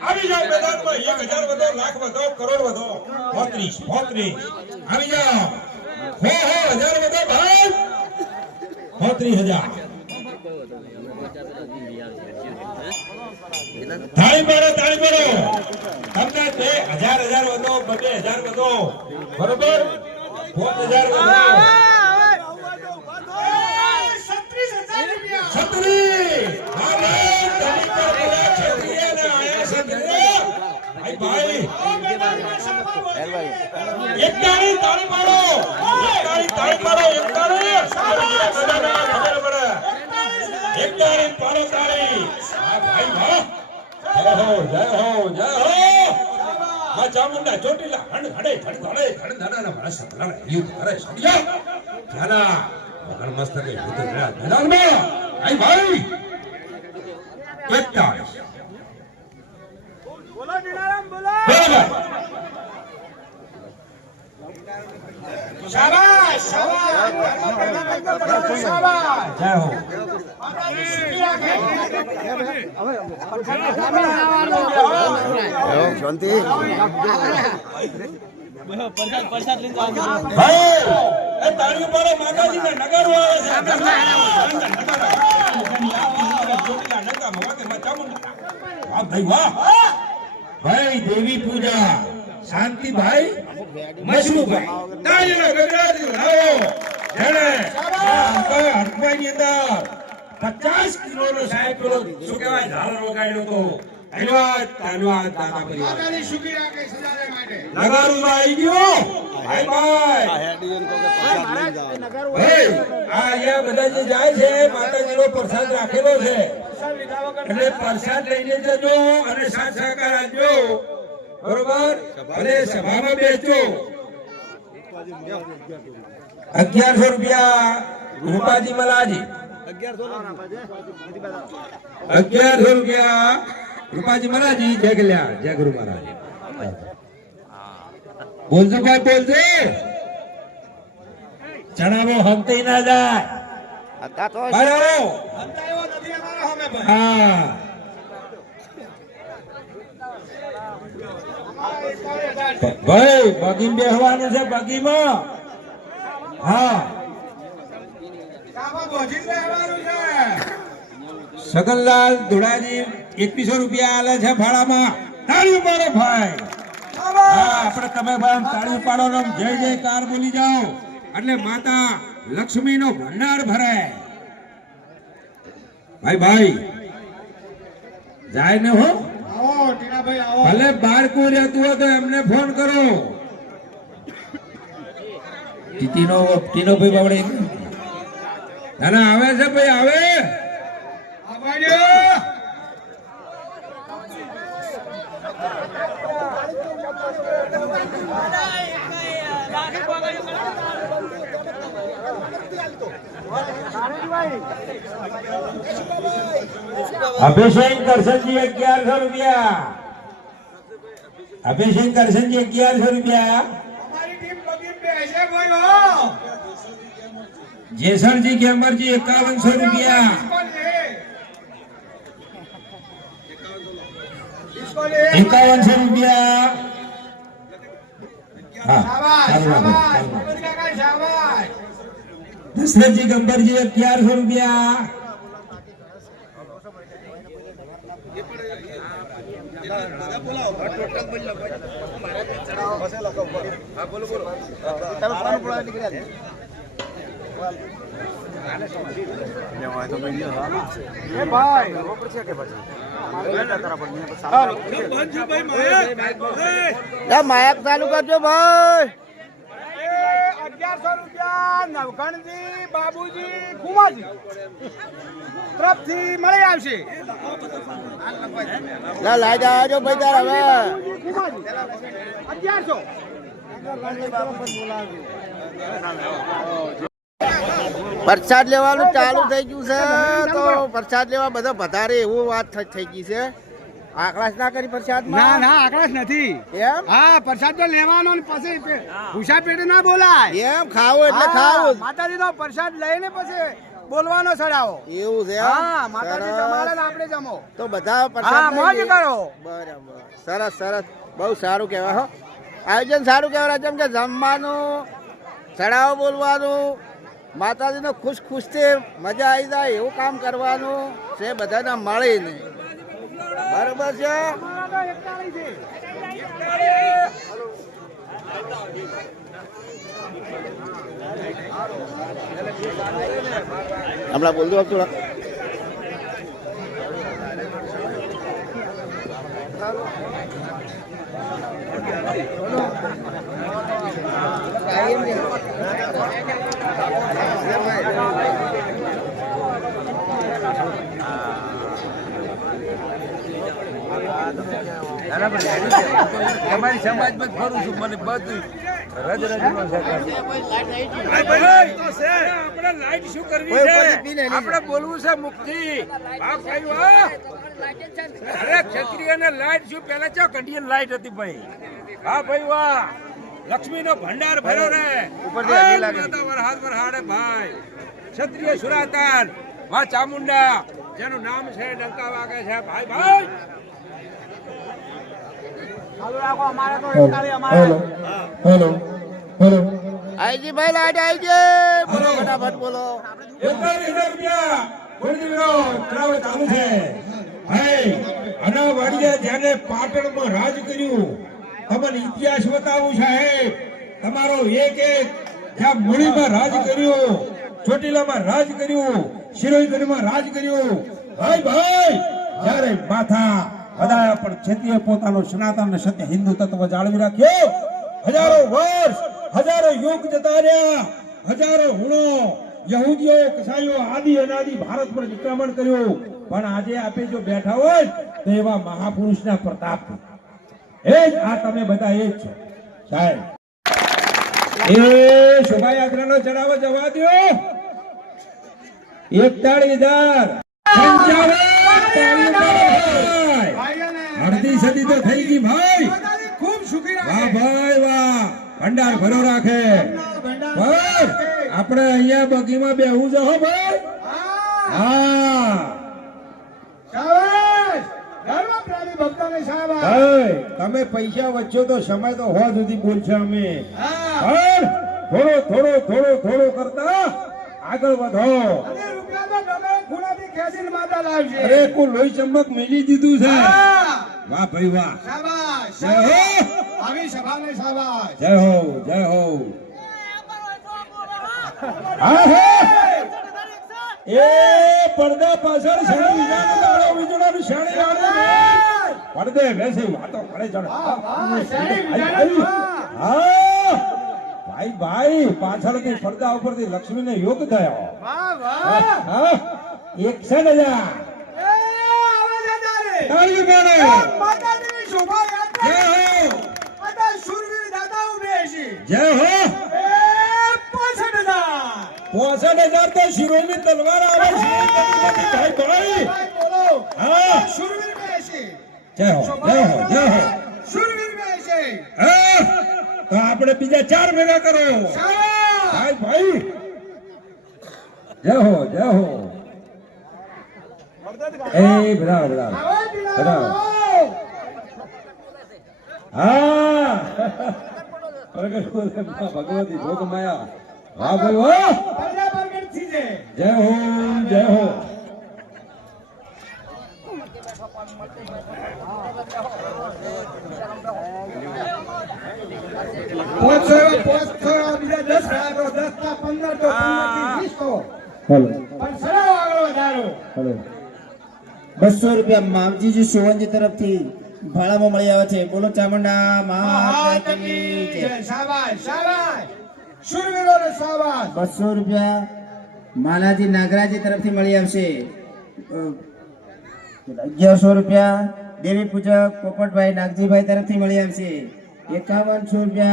આવી જાઓ મેદાનમાં 1000 વધો લાખ વધો કરોડ વધો 35 આવી જાઓ હો 1000 વધો ભાઈ 35000 તાળી પાડો તમને 1000 વધો 2000 વધો બરોબર 5000 વધો ચામુંડા ચોટીલા મસ્ત ભાઈ 41 બોલો દિનારામ બોલો શાબાશ શાબાશ જય હો શાંતિ પ્રસાદ લઈને ભાઈ એ તાળી પાડો માતાજીને નગર આવે છે વાહ ભાઈ દેવી પૂજા શાંતિ ભાઈ મશરૂભાઈ તાળીના ગગડાથી લાવો જેને હરભાઈ ની અંદર 50 કિલોનો સાહેબ પેલો શું કહેવાય ઝાલર વગાડ્યો તો ધન્યવાદ દાદા પરિવાર માતાજી સુખી રાખે સદાને માટે નગારુમાં આવી ગયો ભાઈ ભાઈ આ હેડીએન કો કે પ્રસાદ લઈ જાવ ભાઈ આ અહીંયા બધા જે જાય છે માતાજીનો પ્રસાદ રાખેલો છે એટલે પ્રસાદ લઈને જજો અને સાથ સહકાર આપજો બરોબર અને સભામાં બેસજો 1100 રૂપિયા રૂપાજી મલાજી 1100 રૂપિયા રૂપાજી મહારાજી જય કલ્યા જય ગુરુ મહારાજ બોલજો ભાઈ બોલજો જણાવો હમતી ના જાય હતા તો બરાબર હંતાયો નથી અમારા સામે ભાઈ હા ભાઈ બગી બેહવાનું છે બગીમાં હા કામા ભોજી રહેવાનું છે સગનલાલ ધોળાજી 2100 રૂપિયા આલે છે ભાડામાં તાળી પાડો ભાઈ હા આપણે તમે ભાઈ તાળી પાડો ને જય જયકાર બોલી જાઓ એટલે માતા લક્ષ્મીનો ભંડાર ભરાય ભાઈ ભાઈ જાય ને હો આવો ટીનાભાઈ આવો ભલે બાર કોઈ રહેતું હોય તો એમને ફોન કરો ટીનો ભાઈ બાવડે ના આવે છે ભાઈ આવે આવાડ્યો અભિષેક કરશનજી 1100 રૂપિયા અભિષેક કરશનજી 1100 રૂપિયા અમારી ટીમ બગીમ બે છે ભાઈ હો જેસરજી ગેમરજી 5100 રૂપિયા इसको ले 5100 રૂપિયા હા शाबाश ચાલુ રાખો, शाबाश ચાલુ રાખો. मगज काका शाबाश દશરથજી ગંબરજી 1100 રૂપિયા એ ભાઈ બરોબર છે કે પછી માયક ચાલુ કરજો ભાઈ 1100 રૂપિયા નવગણજી બાબુજી કુમાજી તરફથી મળી આવશે લા લાઈ જાજો ભાઈ તાર હવે કુમાજી 1100 પ્રસાદ લેવાનું ચાલુ થઈ ગયું છે તો પ્રસાદ લેવા બધા વધારે એવું વાત થઈ ગઈ છે આકલાસ ના કરી પ્રસાદ ના ના આકાશ નથી એમ હા પ્રસાદ તો લેવાનો ને પછી ભૂસા પેટે ના બોલાય એમ ખાવું એટલે ખાવું માતાજી નો પ્રસાદ લઈને પછી બોલવાનો ચડાવો. એવું છે એમ? હા, માતાજી સરસ. જમાડે ને આપણે જમો. તો બધા હા, પ્રસાદ મોજ લઈ લે. કરો. બરાબર, સરસ સરસ, બહુ સારું કહેવાય હો. આયોજન સારું કહેવાય, જેમ કે જમવાનું, ચડાવો બોલવાનું, માતાજીને ખુશ ખુશથી મજા આવી જાય એવું કામ કરવાનું છે બધાને મળીને. બરાબર છે. અમારા તો 41 છે. હમણાં બોલ દો થોડા. તમારી સમાજમાં જ ફરું છું, મને બધું આપણે લાઈટ શું કરવી છે? આપણે બોલવું છે મુક્તિ. વાહ ભાઈ વાહ. અરે ક્ષત્રિયને લાઈટ શું પેલા ચો કંડિયન લાઈટ હતી ભાઈ. વાહ ભાઈ વાહ. લક્ષ્મીનો ભંડાર ભર્યો રે માતા વરહાદ વરહાડે ભાઈ. ક્ષત્રિય સુરાતન વાહ ચામુંડા જેનું નામ છે ડંકા વાગે છે ભાઈ ભાઈ. ચાલુ રાખો, અમારે તો 41 અમારે. આઈજી ભાઈ લાઈટ આઈ ગઈ. બોલો ફટાફટ બોલો. 41,000 રૂપિયા ગોળદીનો ચડાવો ચાલુ છે. ભાઈ આના વાડિયા જેને પાટણમાં રાજ કર્યું, તમને ઇતિહાસ બતાવું સાહેબ. તમારો એક એક જ્યાં મૂળીમાં રાજ કર્યું, ચોટીલામાં રાજ કર્યું, શિરોઈગઢમાં રાજ કર્યું. ભાઈ ભાઈ જ્યારે માથા બધા પણ ક્ષત્રિય પોતાનો સનાતન અને સત્ય હિન્દુ તત્વ જાળવી રાખ્યો. હજારો વર્ષ, હજારો યુગ જતા રહ્યા, હજારો હુણો યહૂદીઓ કસાઈઓ આદિ અનાદિ ભારત પર નિક્રમણ કર્યું. પણ આજે આપે જો બેઠા હોય તો એવા મહાપુરુષના પ્રતાપ એ જ આ તમે બધા એ જ છો સાહેબ. એ શોભાયાત્રાનો ચડાવો જવા દો. 41,000 અડધી સદી તો થઈ ગઈ ભાઈ. ખૂબ સુખી વાહ રાખે. ભાઈ વાહ. ભંડાર ભરો રાખે ભાઈ. આપણે અહીંયા બગીમાં બેહવું છે હો ભાઈ. હા શાબાશ. ધર્મ પ્રેમી ભક્તોને શાબાશ. ભાઈ તમે પૈસા વચ્ચો તો સમય તો હોવા સુધી બોલશે અમે. હા. પણ થોડો થોડો થોડો થોડો કરતા આગળ વધો. અને રૂપિયા તો ગમે ખૂણાથી ખેંચીને માતા લાવશે. અરે કોઈ લોહી ચમક મેલી દીધું છે. હા. વાહ ભાઈ વાહ. શાબાશ. જય હો. આવી સભાને શાબાશ. જય હો જય હો. હા હા. એ પડદા પાછળ શેણી વિજાનો દાડો વીજળાનું શેણી લાડે. પડદે બેસી વાતો કરે ચડે. વાહ, વાહ, શેણી વિજાનો વાહ. હા ભાઈ ભાઈ પાછળથી પડદા ઉપરથી લક્ષ્મીને યોગ થયો. વાહ, વાહ. હા 61,000. એ આવાજ અડારે. તાળીઓ પાડો. માતાજીની શોભાયાત્રા. જય હો આટા શૂરવીર દાદા ઉભે છે. જય હો. એ 65,000. 65,000 તો શિરોની તલવાર આવે છે. ભાઈ ભાઈ ભાઈ બોલો. હા. શૂરવીર બે છે. જય હો જય હો જય હો. શૂરવીર બે છે. હા તો આપણે બીજા 4 ભેગા કરો. શાબાશ. ભાઈ ભાઈ જય હો જય હો. એ બરાબર બરાબર આવો પીલા બરાબર. આવો. હા પ્રગટ બોલે માં ભગવતી ભોગ માયા. વાહ ભાઈ વાહ. પરદા પ્રગટ થઈ છે. જય હો જય હો. પોચસો બીજા 10 ભેગા કરો. 10 ના 15 તો 15 થી 20 તો. હેલો પણ સરાવ આગળ વધારો. હેલો. 200 રૂપિયા માવજીજી સોવંજી તરફથી ભાડામાં મળી આવે છે. બોલો ચામુંડા માતા કી જય. શાબાશ શાબાશ. શૂરવીરોને શાબાશ. 200 રૂપિયા માલાજી નાગરાજી તરફથી મળી આવશે. 1100 રૂપિયા દેવી પૂજક પોપટભાઈ નાગજીભાઈ તરફથી મળી આવશે. 5100 રૂપિયા